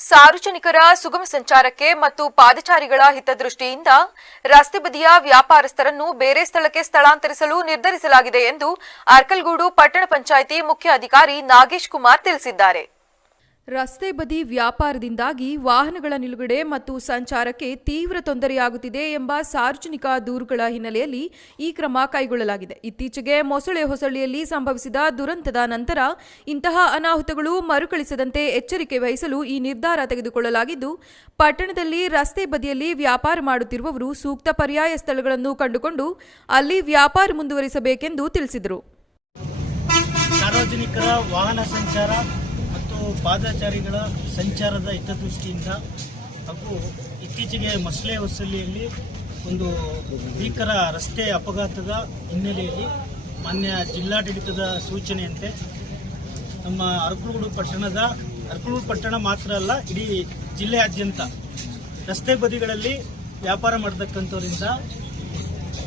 ಸಾರ್ವಜನಿಕರ ಸುಗಮ ಸಂಚಾರಕ್ಕೆ ಮತ್ತು ಪಾದಚಾರಿಗಳ ಹಿತದೃಷ್ಟಿಯಿಂದ ರಸ್ತೆ ಬದಿಯ ವ್ಯಾಪಾರಸ್ಥರನ್ನು ಬೇರೆ ಸ್ಥಳಕ್ಕೆ ಸ್ಥಳಾಂತರಿಸಲು ನಿರ್ಧರಿಸಲಾಗಿದೆ ಎಂದು ಅರ್ಕಲಗೂಡು ಪಟ್ಟಣ ಪಂಚಾಯಿತಿ ಮುಖ್ಯ ಅಧಿಕಾರಿ ನಾಗೇಶ್ ಕುಮಾರ್ ತಿಳಿಸಿದ್ದಾರೆ. ರಸ್ತೆ ಬದಿ ವ್ಯಾಪಾರದಿಂದಾಗಿ ವಾಹನಗಳ ನಿಲುಗಡೆ ಮತ್ತು ಸಂಚಾರಕ್ಕೆ ತೀವ್ರ ತೊಂದರೆಯಾಗುತ್ತಿದೆ ಎಂಬ ಸಾರ್ವಜನಿಕ ದೂರುಗಳ ಹಿನ್ನೆಲೆಯಲ್ಲಿ ಈ ಕ್ರಮ ಕೈಗೊಳ್ಳಲಾಗಿದೆ. ಇತ್ತೀಚೆಗೆ ಮೊಸಳೆ ಹೊಸಳ್ಳಿಯಲ್ಲಿ ಸಂಭವಿಸಿದ ದುರಂತದ ನಂತರ ಇಂತಹ ಅನಾಹುತಗಳು ಮರುಕಳಿಸದಂತೆ ಎಚ್ಚರಿಕೆ ವಹಿಸಲು ಈ ನಿರ್ಧಾರ ತೆಗೆದುಕೊಳ್ಳಲಾಗಿದ್ದು, ಪಟ್ಟಣದಲ್ಲಿ ರಸ್ತೆ ಬದಿಯಲ್ಲಿ ವ್ಯಾಪಾರ ಮಾಡುತ್ತಿರುವವರು ಸೂಕ್ತ ಪರ್ಯಾಯ ಸ್ಥಳಗಳನ್ನು ಕಂಡುಕೊಂಡು ಅಲ್ಲಿ ವ್ಯಾಪಾರ ಮುಂದುವರಿಸಬೇಕೆಂದು ತಿಳಿಸಿದರು. ಸಾರ್ವಜನಿಕರ ವಾಹನ ಸಂಚಾರ ಪಾದಚಾರಿಗಳ ಸಂಚಾರದ ಹಿತದೃಷ್ಟಿಯಿಂದ ಹಾಗೂ ಇತ್ತೀಚೆಗೆ ಮೊಸಳೆ ಹೊಸಳ್ಳಿಯಲ್ಲಿ ಒಂದು ಭೀಕರ ರಸ್ತೆ ಅಪಘಾತದ ಹಿನ್ನೆಲೆಯಲ್ಲಿ ಮಾನ್ಯ ಜಿಲ್ಲಾಡಳಿತದ ಸೂಚನೆಯಂತೆ ನಮ್ಮ ಅರ್ಕಲಗೂಡು ಪಟ್ಟಣ ಮಾತ್ರ ಅಲ್ಲ, ಇಡೀ ಜಿಲ್ಲೆಯಾದ್ಯಂತ ರಸ್ತೆ ಬದಿಗಳಲ್ಲಿ ವ್ಯಾಪಾರ ಮಾಡತಕ್ಕಂಥವರಿಂದ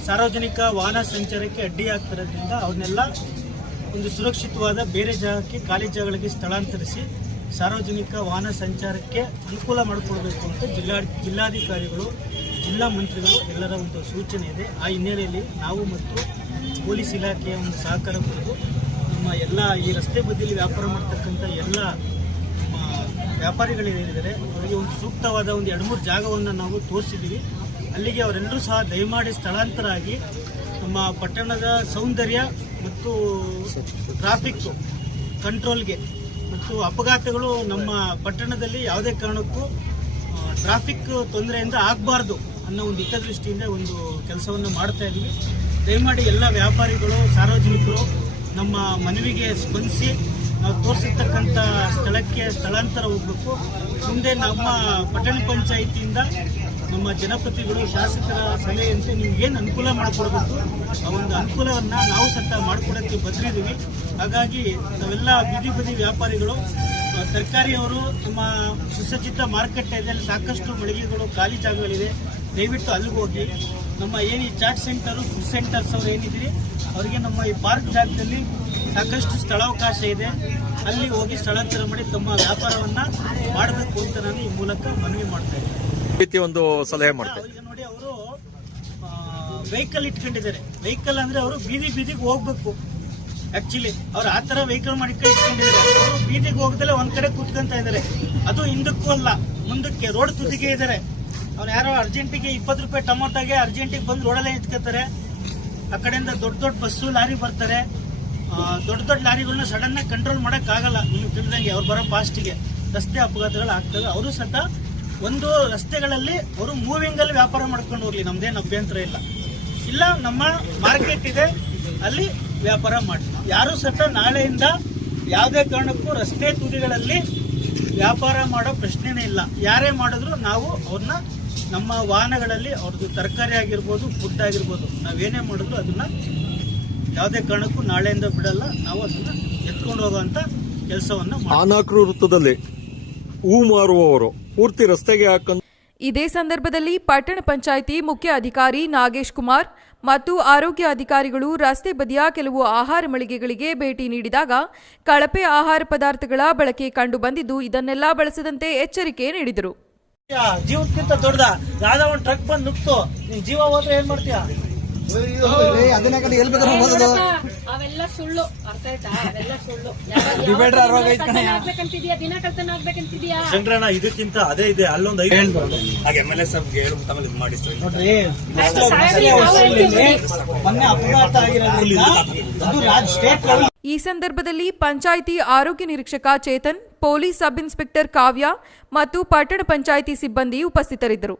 ಸಾರ್ವಜನಿಕ ವಾಹನ ಸಂಚಾರಕ್ಕೆ ಅಡ್ಡಿಯಾಗ್ತಿರೋದ್ರಿಂದ ಅವನ್ನೆಲ್ಲ ಒಂದು ಸುರಕ್ಷಿತವಾದ ಬೇರೆ ಜಾಗಕ್ಕೆ, ಖಾಲಿ ಜಾಗಗಳಿಗೆ ಸ್ಥಳಾಂತರಿಸಿ ಸಾರ್ವಜನಿಕ ವಾಹನ ಸಂಚಾರಕ್ಕೆ ಅನುಕೂಲ ಮಾಡಿಕೊಡಬೇಕು ಅಂತ ಜಿಲ್ಲಾಧಿಕಾರಿಗಳು, ಜಿಲ್ಲಾ ಮಂತ್ರಿಗಳು ಎಲ್ಲರ ಒಂದು ಸೂಚನೆ ಇದೆ. ಆ ಹಿನ್ನೆಲೆಯಲ್ಲಿ ನಾವು ಮತ್ತು ಪೊಲೀಸ್ ಇಲಾಖೆಯ ಒಂದು ಸಹಕಾರ ಪಡೆದು ನಮ್ಮ ಎಲ್ಲ ಈ ರಸ್ತೆ ಬದಿಯಲ್ಲಿ ವ್ಯಾಪಾರ ಮಾಡ್ತಕ್ಕಂಥ ಎಲ್ಲ ವ್ಯಾಪಾರಿಗಳೇನಿದ್ದಾರೆ ಅವರಿಗೆ ಒಂದು ಸೂಕ್ತವಾದ ಒಂದು 2-3 ಜಾಗವನ್ನು ನಾವು ತೋರಿಸಿದ್ದೀವಿ. ಅಲ್ಲಿಗೆ ಅವರೆಲ್ಲರೂ ಸಹ ದಯಮಾಡಿ ಸ್ಥಳಾಂತರ ಆಗಿ ನಮ್ಮ ಪಟ್ಟಣದ ಸೌಂದರ್ಯ ಮತ್ತು ಟ್ರಾಫಿಕ್ ಕಂಟ್ರೋಲ್ಗೆ ಮತ್ತು ಅಪಘಾತಗಳು ನಮ್ಮ ಪಟ್ಟಣದಲ್ಲಿ ಯಾವುದೇ ಕಾರಣಕ್ಕೂ ಟ್ರಾಫಿಕ್ ತೊಂದರೆಯಿಂದ ಆಗಬಾರ್ದು ಅನ್ನೋ ಒಂದು ಹಿತದೃಷ್ಟಿಯಿಂದ ಒಂದು ಕೆಲಸವನ್ನು ಮಾಡ್ತಾ ಇದ್ದೀವಿ. ದಯಮಾಡಿ ಎಲ್ಲ ವ್ಯಾಪಾರಿಗಳು, ಸಾರ್ವಜನಿಕರು ನಮ್ಮ ಮನವಿಗೆ ಸ್ಪಂದಿಸಿ ನಾವು ತೋರಿಸಿರ್ತಕ್ಕಂಥ ಸ್ಥಳಕ್ಕೆ ಸ್ಥಳಾಂತರ ಹೋಗಬೇಕು. ಮುಂದೆ ನಮ್ಮ ಪಟ್ಟಣ ಪಂಚಾಯಿತಿಯಿಂದ ನಮ್ಮ ಜನಪ್ರತಿನಿಧಿಗಳು, ಶಾಸಕರ ಸಲಹೆಯಂತೆ ನಿಮ್ಗೇನು ಅನುಕೂಲ ಮಾಡಿಕೊಡ್ಬೇಕು ಆ ಒಂದು ಅನುಕೂಲವನ್ನು ನಾವು ಸಹ ಮಾಡಿಕೊಡೋಕ್ಕೆ ಬದ್ರಿದ್ದೀವಿ. ಹಾಗಾಗಿ ನಾವೆಲ್ಲ ಬೀದಿ ಬದಿ ವ್ಯಾಪಾರಿಗಳು, ತರಕಾರಿಯವರು ನಮ್ಮ ಸುಸಜ್ಜಿತ ಮಾರುಕಟ್ಟೆಯಲ್ಲಿ ಸಾಕಷ್ಟು ಮಳಿಗೆಗಳು, ಖಾಲಿ ಜಾಗಗಳಿವೆ, ದಯವಿಟ್ಟು ಅಲ್ಲಿಗೆ ಹೋಗಿ ನಮ್ಮ ಏನು ಈ ಚಾಟ್ ಸೆಂಟರು, ಫುಡ್ ಸೆಂಟರ್ಸ್ ಅವರು ಏನಿದ್ದೀರಿ ಅವರಿಗೆ ನಮ್ಮ ಈ ಪಾರ್ಕ್ ಜಾಗದಲ್ಲಿ ಸಾಕಷ್ಟು ಸ್ಥಳಾವಕಾಶ ಇದೆ, ಅಲ್ಲಿ ಹೋಗಿ ಸ್ಥಳಾಂತರ ಮಾಡಿ ತಮ್ಮ ವ್ಯಾಪಾರವನ್ನು ಮಾಡಬೇಕು ಅಂತ ನಾನು ಈ ಮೂಲಕ ಮನವಿ ಮಾಡ್ತಾ ಇದ್ದೀನಿ. ಒಂದು ಸಲಹೆ ಮಾಡ್ತಾರೆ. ಈಗ ನೋಡಿ, ಅವರು ವೆಹಿಕಲ್ ಇಟ್ಕೊಂಡಿದ್ದಾರೆ. ವೆಹಿಕಲ್ ಅಂದ್ರೆ ಅವರು ಬೀದಿಗೆ ಹೋಗ್ಬೇಕು. ಆಕ್ಚುಲಿ ಅವ್ರು ಆ ತರ ವೆಹಿಕಲ್ ಮಾಡಿ ಇಟ್ಕೊಂಡಿದ್ದಾರೆ. ಅವರು ಬೀದಿಗೆ ಹೋಗದಲ್ಲೇ ಒಂದ್ ಕಡೆ ಕೂತ್ಕೊಂತ ಇದ್ದಾರೆ. ಅದು ಹಿಂದಕ್ಕೂ ಅಲ್ಲ, ಮುಂದಕ್ಕೆ ರೋಡ್ ತುದಿಗೆ ಇದ್ದಾರೆ. ಅವ್ರು ಯಾರೋ ಅರ್ಜೆಂಟಿಗೆ 20 ರೂಪಾಯಿ ಟೊಮೊಟೋಗೆ ಅರ್ಜೆಂಟಿಗೆ ಬಂದು ರೋಡಲ್ಲೇ ನಿಂತ್ಕೊತಾರೆ. ಆ ಕಡೆಯಿಂದ ದೊಡ್ಡ ಬಸ್ಸು, ಲಾರಿ ಬರ್ತಾರೆ. ದೊಡ್ಡ ಲಾರಿಗಳನ್ನ ಸಡನ್ ಆಗಿ ಕಂಟ್ರೋಲ್ ಮಾಡಕ್ ಆಗಲ್ಲ. ನಿಮ್ಗೆ ತಿಳಿದಂಗೆ ಅವ್ರು ಬರೋ ಫಾಸ್ಟಿಗೆ ರಸ್ತೆ ಅಪಘಾತಗಳು ಆಗ್ತವೆ. ಅವರು ಸತ ಒಂದು ರಸ್ತೆಗಳಲ್ಲಿ ಅವರು ಮೂವಿಂಗ್ ಅಲ್ಲಿ ವ್ಯಾಪಾರ ಮಾಡ್ಕೊಂಡು ಹೋಗ್ಲಿ, ನಮ್ದೇನು ಅಭ್ಯಂತರ ಇಲ್ಲ. ನಮ್ಮ ಮಾರ್ಕೆಟ್ ಇದೆ, ಅಲ್ಲಿ ವ್ಯಾಪಾರ ಮಾಡಿ. ಯಾರು ಸಹ ನಾಳೆಯಿಂದ ಯಾವುದೇ ಕಾರಣಕ್ಕೂ ರಸ್ತೆ ತುದಿಗಳಲ್ಲಿ ವ್ಯಾಪಾರ ಮಾಡೋ ಪ್ರಶ್ನೆನೇ ಇಲ್ಲ. ಯಾರೇ ಮಾಡಿದ್ರು ನಾವು ಅವ್ರನ್ನ ನಮ್ಮ ವಾಹನಗಳಲ್ಲಿ ಅವ್ರದ್ದು ತರಕಾರಿ ಆಗಿರ್ಬೋದು, ಫುಡ್ ಆಗಿರ್ಬೋದು, ನಾವೇನೇ ಮಾಡಿದ್ರು ಅದನ್ನ ಯಾವುದೇ ಕಾರಣಕ್ಕೂ ನಾಳೆಯಿಂದ ಬಿಡಲ್ಲ. ನಾವು ಅದನ್ನ ಎತ್ಕೊಂಡು ಹೋಗುವಂತ ಕೆಲಸವನ್ನ ಆನಾಕ್ರು ವೃತ್ತದಲ್ಲಿ ಹೂ ಮಾರುವವರು ಪೂರ್ತಿ ರಸ್ತೆಗೆ ಹಾಕೊಂಡು. ಇದೇ ಸಂದರ್ಭದಲ್ಲಿ ಪಟ್ಟಣ ಪಂಚಾಯಿತಿ ಮುಖ್ಯ ಅಧಿಕಾರಿ ನಾಗೇಶ್ ಕುಮಾರ್ ಮತ್ತು ಆರೋಗ್ಯ ಅಧಿಕಾರಿಗಳು ರಸ್ತೆ ಬದಿಯ ಕೆಲವು ಆಹಾರ ಮಳಿಗೆಗಳಿಗೆ ಭೇಟಿ ನೀಡಿದಾಗ ಕಳಪೆ ಆಹಾರ ಪದಾರ್ಥಗಳ ಬಳಕೆ ಕಂಡು ಬಂದಿದ್ದು, ಇದನ್ನೆಲ್ಲ ಬಳಸದಂತೆ ಎಚ್ಚರಿಕೆ ನೀಡಿದರು. ಜೀವಕ್ಕಿಂತ ದೊಡ್ಡದ ಯಾವ್ದೋ ಒಂದು ಟ್ರಕ್ ಬಂದು ನುಗ್ತು, ನಿನ್ ಜೀವ ಹೋದ್ರೆ ಏನ್ ಮಾಡ್ತೀಯ? ಅವೆಲ್ಲ ಸುಳ್ಳು, ಅರ್ಥ ಆಯ್ತಾ? ಅವೆಲ್ಲ ಸುಳ್ಳು. ಶಂಕರಣ್ಣ, ಇದಕ್ಕಿಂತ ಅದೇ ಇದೆ. ಅಲ್ಲೊಂದು ಮೊನ್ನೆ ಅಪಘಾತ ಆಗಿರೋದ್ರಿಂದ ಈ ಸಂದರ್ಭದಲ್ಲಿ ಪಂಚಾಯಿತಿ ಆರೋಗ್ಯ ನಿರೀಕ್ಷಕ ಚೇತನ್, ಪೊಲೀಸ್ ಸಬ್ ಇನ್ಸ್ಪೆಕ್ಟರ್ ಕಾವ್ಯ ಮತ್ತು ಪಟ್ಟಣ ಪಂಚಾಯಿತಿ ಸಿಬ್ಬಂದಿ ಉಪಸ್ಥಿತರಿದ್ದರು.